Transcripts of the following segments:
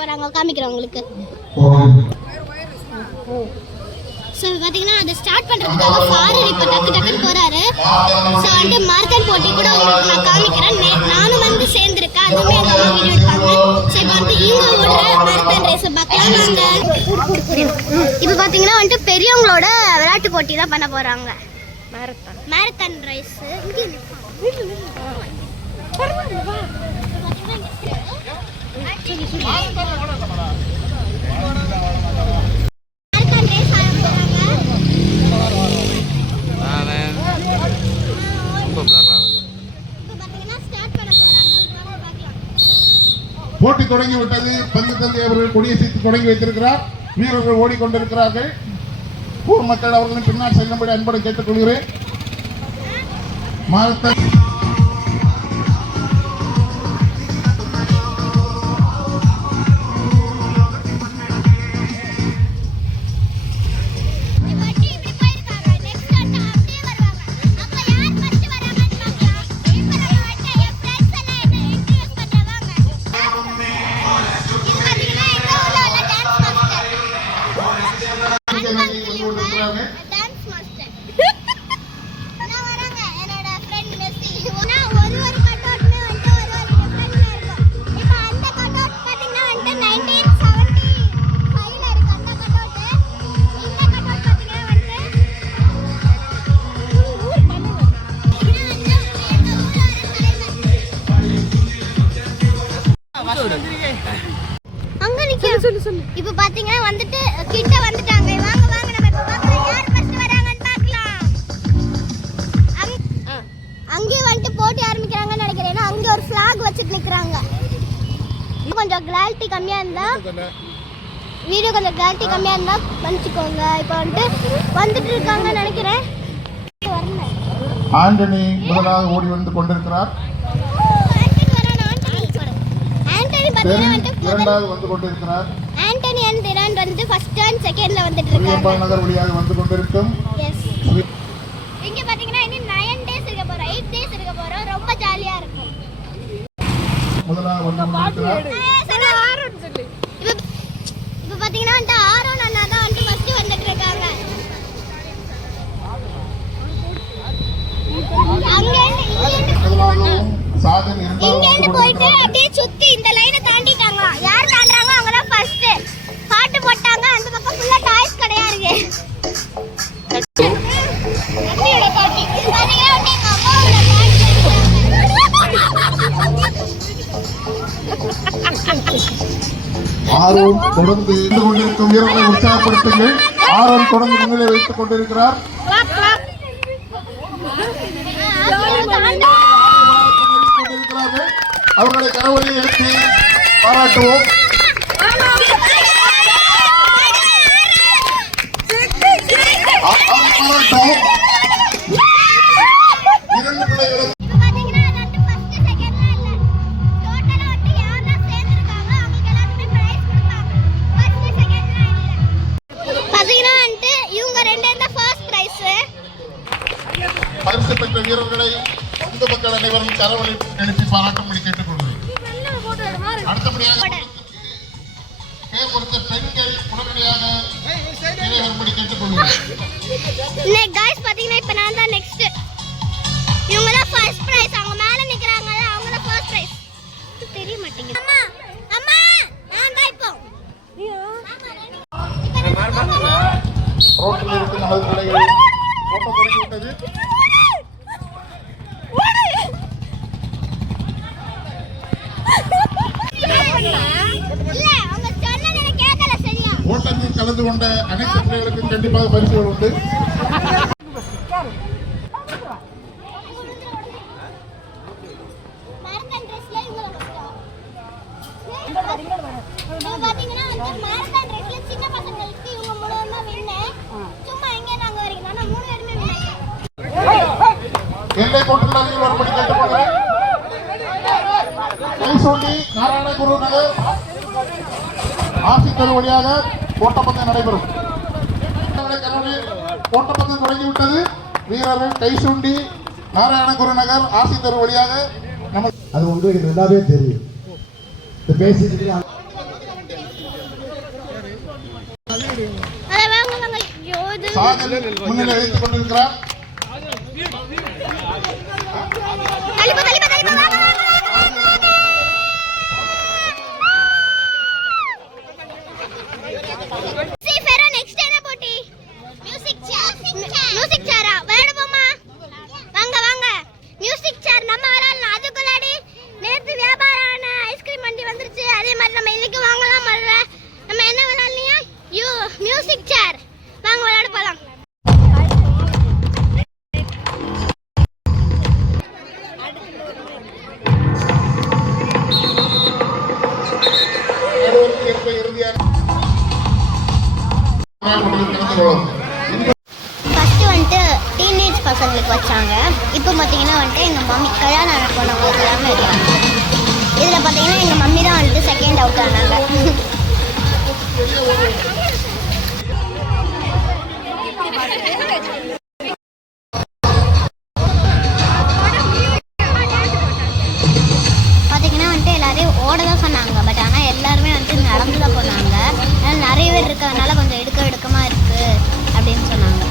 போறாங்க காமிக்கிறேன் உங்களுக்கு. ஸோ பார்த்தீங்கன்னா அதை ஸ்டார்ட் பண்ணுறதுக்காக ஃபாரர் இப்போ டக்குன்னு போகிறாரு. ஸோ வந்து மாரத்தான் போட்டி கூட உங்களுக்கு நான் காமிக்கிறேன். நானும் வந்து சேர்ந்துருக்கேன், அதுவுமே எங்கள் அம்மா வீடியோ எடுப்பாங்க. ஸோ இப்போ வந்து இவங்க ஓடுற மாரத்தான் ரேஸை பார்க்கலாம் வாங்க. இப்போ பார்த்தீங்கன்னா வந்துட்டு பெரியவங்களோட விளையாட்டு போட்டி தான் பண்ண போகிறாங்க. மாரத்தான் ரேஸு போட்டி தொடங்கிவிட்டது. பங்கு தந்தை அவர்கள் கொடியசைத்து தொடங்கி வைத்திருக்கிறார். வீரர்கள் ஓடிக்கொண்டிருக்கிறார்கள். ஊர் மக்கள் அவர்களின் பின்னால் செல்லும்படி அன்புடன் கேட்டுக்கொள்கிறேன். மாரத்தான் இப்போ பாத்தீங்கன்னா வந்துட்டு கிட்ட வந்துட்டாங்க. வாங்க வாங்க நம்ம இப்ப பார்க்கலாம் யார் ஃபர்ஸ்ட் வராங்கன்னு பார்க்கலாம். அங்கே வந்துட்டு போட்டி ஆரம்பிக்கிறாங்கன்னு நினைக்கிறேன். அங்க ஒரு ஃபிளாக் வச்சிட்டு நிக்கறாங்க. கொஞ்சம் கிளாரிட்டி கம்மியா இருந்தா வீடியோ கொஞ்சம் கிளாரிட்டி கம்மியா இருந்தா மன்னிச்சுக்கோங்க. இப்போ வந்துட்டு இருக்காங்கன்னு நினைக்கிறேன். ஆண்டனி முதலாவது ஓடி வந்து கொண்டிருக்கிறார். இரண்டாவது வந்து கொண்டிருக்கிறார். ஆண்டனி அண்ட் திரான் வந்து ஃபர்ஸ்ட் அண்ட் செகண்ட்ல வந்துட்டு இருக்காங்க. நகர் வழியாக வந்து கொண்டிருக்கும். எஸ். இங்க பாத்தீங்கன்னா இன்னும் 9 டேஸ் இருக்க போறோம், 8 டேஸ் இருக்க போறோம். ரொம்ப ஜாலியா இருக்கும். முதலாவது வந்து கொண்டிருக்கிறார். ஆரோன் சொல்லு. இப்போ பாத்தீங்கன்னா அந்த ஆரோன் அண்ணா தான் வந்து ஃபர்ஸ்ட் வந்துட்டு இருக்காங்க. இங்க போயிட்டு அப்படியே சுத்தி இந்த லைனை தாண்டிட்டாங்க. யார் தாண்டறாங்க அவங்க தான் ஃபர்ஸ்ட். பாட்டு போட்டாங்க. அந்த பக்கம் ஃபுல்லா டாய்ஸ் கடையா இருக்கு. அப்படியே பாட்டி. பாத்தீங்கன்னா எங்க அம்மாவோட ஆரோன் தொடர்ந்து இருந்து கொண்டிருக்கும் வீரர்களை உற்சாகப்படுத்துங்கள். ஆரோன் தொடர்ந்து முன்னிலை வைத்துக் கொண்டிருக்கிறார். அவர்களை கரவொலி எடுத்து பாராட்டுவோம். இரண்டு பிள்ளைகளும் பரிசு பெற்ற வீரர்களை இந்த மக்கள் அனைவரும் கரவொலி எழுப்பி பாராட்டும்படி கேட்டுக்கொள்கிறேன். அடுத்தபடியாக பெயர் கொடுத்த பெண்கள் உடனடியாக வரும்படி கேட்டுக்கொள்கிறேன். இப்ப நான் தான் நெக்ஸ்ட். இவங்க தான் ஃபர்ஸ்ட் பிரைஸ். அவங்க மேல நிக்கறாங்க, அவங்க தான் ஃபர்ஸ்ட் பிரைஸ். தெரிய மாட்டேங்குது. அம்மா அம்மா நான் தான் இப்போ ரோட்டில் இருக்கும் நமது பிள்ளைகள் ஓட்ட தொடங்கி விட்டது. ஓட்டத்தில் கலந்து கொண்ட அனைத்து பிள்ளைகளுக்கும் கண்டிப்பாக பரிசுகள் உண்டு. எல்லை கோட்டுகள் அருகில் வரும்படி கேட்டுக்கொள்கிறேன். கைசோண்டி நாராயணகுரு நகர் ஆசித்தரு வழியாக ஓட்டப்பந்தயம் நடைபெறும். ஓட்டப்பந்தயம் தொடங்கிவிட்டது. வீரர்கள் கைசூண்டி நாராயணகுரு நகர் ஆசித்தரு வழியாக அது உங்களுக்கு நல்லாவே தெரியும். பேசிட்டு சாதல் முன்னிலை வைத்துக் கொண்டிருக்கிறார். மியூசிக் சேர் வாங்க விளையாட போலாம். ஃபர்ஸ்ட் வந்துட்டு டீனேஜ் பசங்களுக்கு வச்சாங்க. இப்போ பார்த்தீங்கன்னா வந்துட்டு எங்கள் மம்மி கல்யாணம் பண்ணவங்களுக்கு எல்லாமே இருக்காங்க. இதில் பார்த்தீங்கன்னா எங்கள் மம்மி தான் வந்துட்டு செகண்ட் அவுட் ஆனாங்க. பார்த்தீங்கன்னா வந்துட்டு எல்லாரையும் ஓட தான் சொன்னாங்க. பட் ஆனால் எல்லாருமே வந்துட்டு நடந்து தான் போனாங்க. அதனால் நிறைய பேர் இருக்கிறதுனால கொஞ்சம் எடுக்கமாக இருக்குது அப்படின்னு சொன்னாங்க.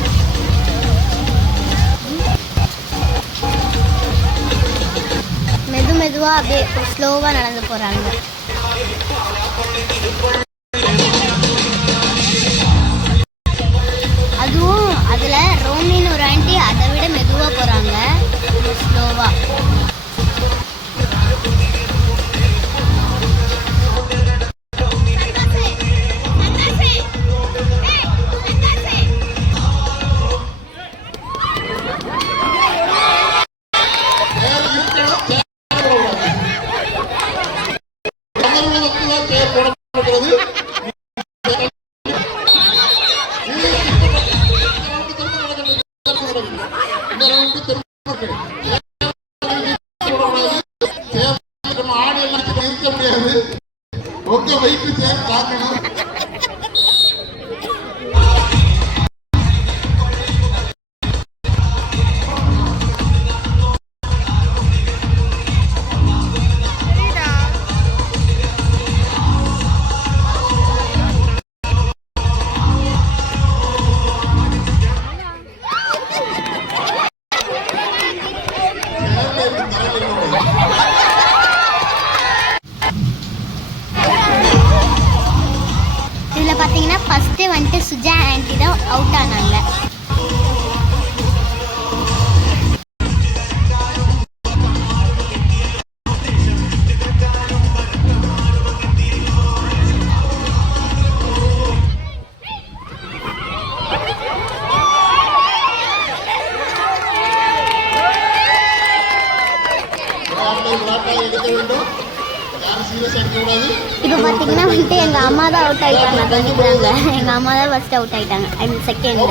மெதுவாக அப்படியே ஸ்லோவாக நடந்து போகிறாங்க. அதுவும் அதில் ரோமின்னு ஒரு ஆண்டி அதை விட மெதுவாக போகிறாங்க, ஸ்லோவாக. இதில் பார்த்தீங்கன்னா ஃபஸ்ட்டு வந்துட்டு சுஜா ஆண்டி தான் அவுட் ஆனாங்க. இப்போ பார்த்தீங்கன்னா வந்துட்டு எங்கள் அம்மா தான் அவுட் ஆகிட்டாங்க. பண்ணிக்கிறாங்க. எங்கள் அம்மா தான் ஃபர்ஸ்ட் அவுட் ஆகிட்டாங்க. ஐ மீன் செகண்டு.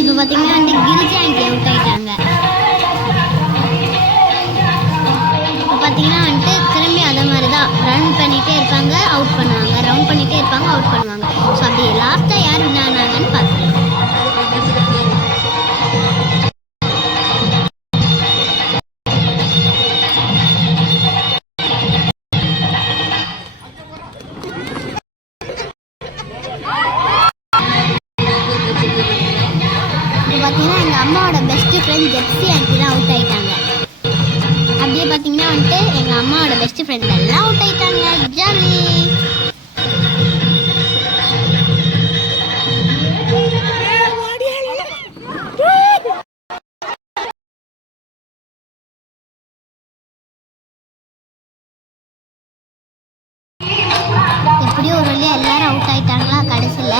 இப்போ பார்த்தீங்கன்னா அந்த கிரிஜா ஆண்டி அவுட் ஆகிட்டாங்க. இப்போ பார்த்தீங்கன்னா வந்துட்டு திரும்பி அதை மாதிரி தான் ரன் பண்ணிகிட்டே இருப்பாங்க, அவுட் பண்ணுவாங்க, ரவுண்ட் பண்ணிகிட்டே பார்த்தீங்கன்னா வந்துட்டு எங்கள் அம்மாவோட பெஸ்ட் ஃப்ரெண்ட் எல்லாம் அவுட் ஆயிட்டாங்க. ஜாலி. எப்படியோ ஒரு வழியாக எல்லாரும் அவுட் ஆயிட்டாங்களா. கடைசியில்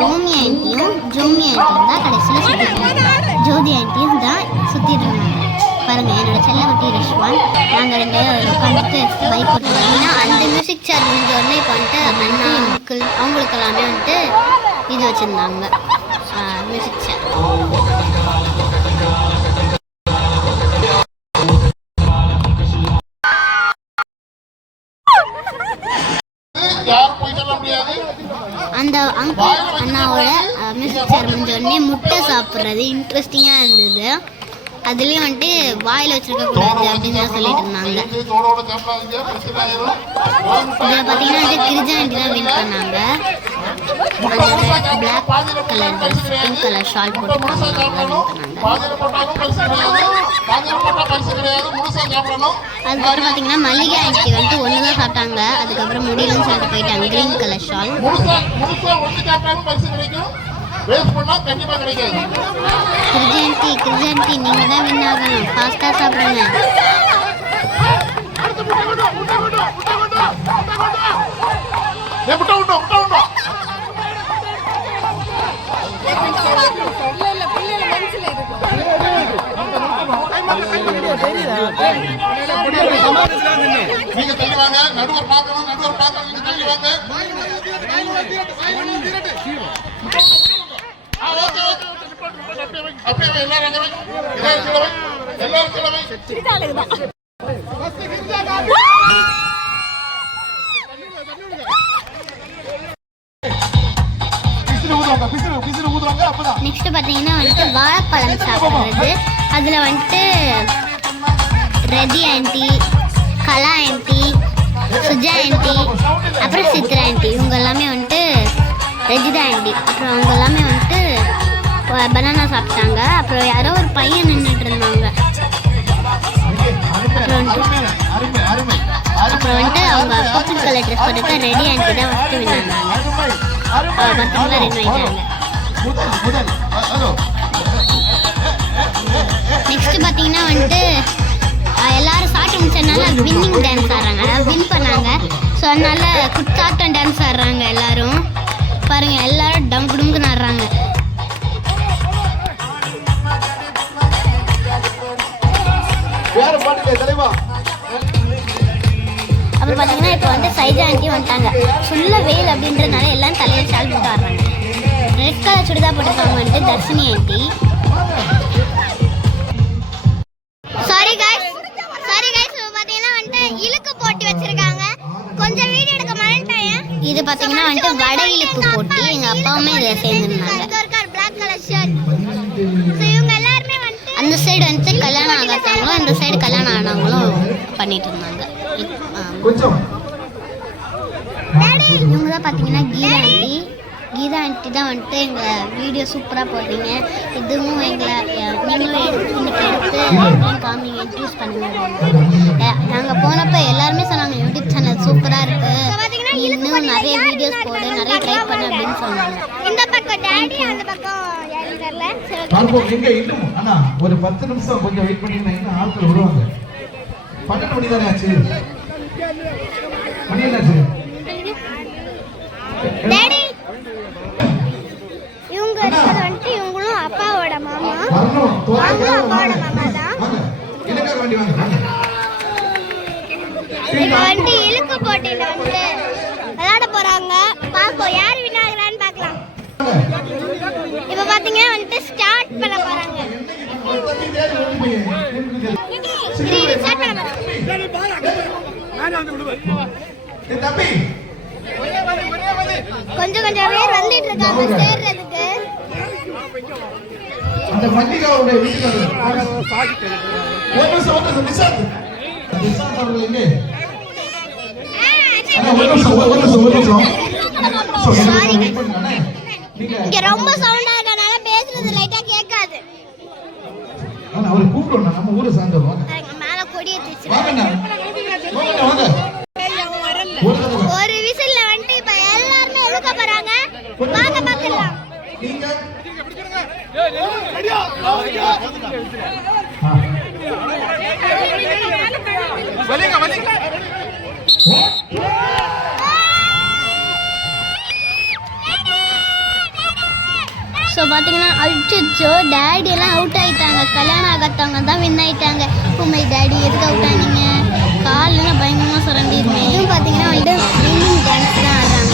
ரோமி ஆண்டியும் ஜோமி ஆண்டியும் தான் கடைசியில் சுற்றிட்டு இருந்தாங்க. ஜோதி ஆண்டியும் தான் சுற்றிட்டு இருந்தாங்க. பாருங்கள், என்னோட செல்லக்குட்டி ரிஷ்வான் நாங்கள் ரெண்டு உட்காந்துட்டு பைக் ஓட்டு பார்த்தீங்கன்னா அந்த மியூசிக் சேர் முடிஞ்ச உடனே இப்போ வந்துட்டு அண்ணா அங்கிள் அவங்களுக்கு எல்லாமே வந்துட்டு இது வச்சுருந்தாங்க மியூசிக் சேர். அந்த அங்கிள் அண்ணாவோட மியூசிக் சேர் முடிஞ்ச உடனே முட்டை சாப்பிட்றது இன்ட்ரெஸ்டிங்காக இருந்தது. அதுலேயும் வந்துட்டு வாயில் வச்சிருக்க கூடாது அப்படின்னு தான் சொல்லிட்டு இருந்தாங்க. இதில் பார்த்தீங்கன்னா வந்து கிரிஜா ஆண்டி தான் வின் பண்ணாங்க. அந்த black colour dress pink colour shawl போட்டுருக்காங்க வின் பண்ணாங்க. அதுக்கப்புறம் பார்த்தீங்கன்னா மல்லிகை ஆண்டி வந்துட்டு ஒன்று தான் சாப்பிட்டாங்க. அதுக்கப்புறம் முடியலன்னு சொல்லிட்டு போயிட்டாங்க. Green colour shawl. கிரிஜாண்டி நீங்க தான் வின் ஆகணும். ஃபாஸ்டா சாப்பிடுங்க. நீங்க தள்ளிவாங்க. நடுவர் பார்க்கணும். நடுவர் பார்க்கணும். நீங்க தள்ளிவாங்க. அப்படியே எல்லாரும் நெக்ஸ்ட் பார்த்தீங்கன்னா வந்துட்டு வாழைப்பழம் சாப்பிட்றது. அதில் வந்துட்டு ரதி ஆண்டி, கலா ஆண்டி, சுஜா ஆண்டி, அப்புறம் சித்ரா ஆண்டி இவங்க எல்லாமே வந்துட்டு ரஜிதா ஆண்டி அப்புறம் அவங்க எல்லாமே வந்துட்டு பனானா சாப்பிட்டாங்க. அப்புறம் யாரோ ஒரு பையன் நின்றுட்டு இருந்தாங்க. அப்புறம் வந்துட்டு அவங்க பர்பிள் கலர் ட்ரெஸ் போட்டுக்க ரெடி ஆண்டி தான் ஃபஸ்ட்டு வின்னாங்க. மற்றவங்க ரெண்டு ஆயிட்டாங்க. நெக்ஸ்ட் பார்த்தீங்கன்னா வந்துட்டு எல்லாரும் சாப்பிட்டு முடிச்சதுனால வின்னிங் டான்ஸ் ஆடுறாங்க. அதாவது வின் பண்ணாங்க. ஸோ அதனால குத்தாட்டம் டான்ஸ் ஆடுறாங்க எல்லாரும். பாருங்க, எல்லாரும் டங்கு டுங்குன்னு ஆடுறாங்க. அப்புறம் பார்த்தீங்கன்னா இப்போ வந்து சைஜா ஆண்டி வந்துட்டாங்க. ஃபுல்லாக வெயில் அப்படின்றதுனால எல்லாம் தலையில் ஷால் போட்டு ஆடுறாங்க. ரெட் கலர் சுடிதார் போட்டுருக்காங்க வந்துட்டு தர்ஷினி ஆண்டி. சாரி கைஸ் பார்த்தீங்கன்னா வந்துட்டு இழுக்கு போட்டி வச்சிருக்காங்க. கொஞ்சம் வீடியோ எடுக்க மறந்துட்டேன். இது பார்த்தீங்கன்னா வந்துட்டு வட இழுக்கு போட்டி. எங்கள் அப்பாவுமே இதில் சேர்ந்துருந்தாங்க. அந்த சைடு வந்துட்டு கல்யாணம் ஆகாதவங்களும் அந்த சைடு கல்யாணம் ஆனவங்களும் பண்ணிட்டு இருந்தாங்க. இவங்க தான் பார்த்தீங்கன்னா கீதா ஆண்டி தான் வந்துட்டு எங்கள் வீடியோ சூப்பராக போடுறீங்க. இதுவும் எங்களை நீங்களும் இன்னைக்கு எடுத்து காமிங்க, இன்ட்ரடியூஸ் பண்ணுங்க. நாங்கள் போனப்போ எல்லாருமே சொன்னாங்க யூடியூப் சேனல் சூப்பராக இருக்குது, இன்னும் நிறைய வீடியோஸ் போடு, நிறைய ட்ரை பண்ணு அப்படின்னு சொன்னாங்க. இந்த பக்கம் டாடி, அந்த பக்கம் அண்ணா ஒரு 10 நிமிஷம் கொஞ்சம் வெயிட் பண்ணீங்கன்னா ஆட்கள் வருவாங்க. 12 மணி தானே ஆச்சு. மணி என்னாச்சு டாடி? இவங்க வந்துட்டு இவங்களும் அப்பாவோட மாமா. அப்பாவோட மாமா தான். எனக்காக வேண்டி வாங்க. இப்போ வந்துட்டு இழுக்கு போட்டியில் வந்துட்டு விளையாட போறாங்க. பார்ப்போம் யார் வின் ஆகுறான்னு பார்க்கலாம். இப்போ பார்த்தீங்கன்னா வந்துட்டு ஸ்டார்ட் பண்ண போறாங்க. கொஞ்சம் பேர் வந்துட்டு இருக்காங்க சேர்றதுக்கு. அந்த மல்லிகாவுடைய வீட்டுக்கு இங்க ரொம்ப சவுண்டா இருக்கனால பேசுறது லைட்டா கேட்காது. அவரை கூப்பிடணும். நம்ம ஊரை சார்ந்தவங்க மேல கொடி ஏத்தி வச்சிருக்காங்க. ஸோ பார்த்தீங்கன்னா அடிச்சோ டேடி எல்லாம் அவுட் ஆயிட்டாங்க. கல்யாணம் ஆகாதவங்க தான் வின் ஆயிட்டாங்க. உண்மை டேடி எதுக்கு அவுட் ஆனீங்க? காலெல்லாம் பயங்கரமாக சுரண்டிருமே. இதுவும் பார்த்தீங்கன்னா வந்துட்டு வின்னிங் டான்ஸ் தான் ஆடுறாங்க.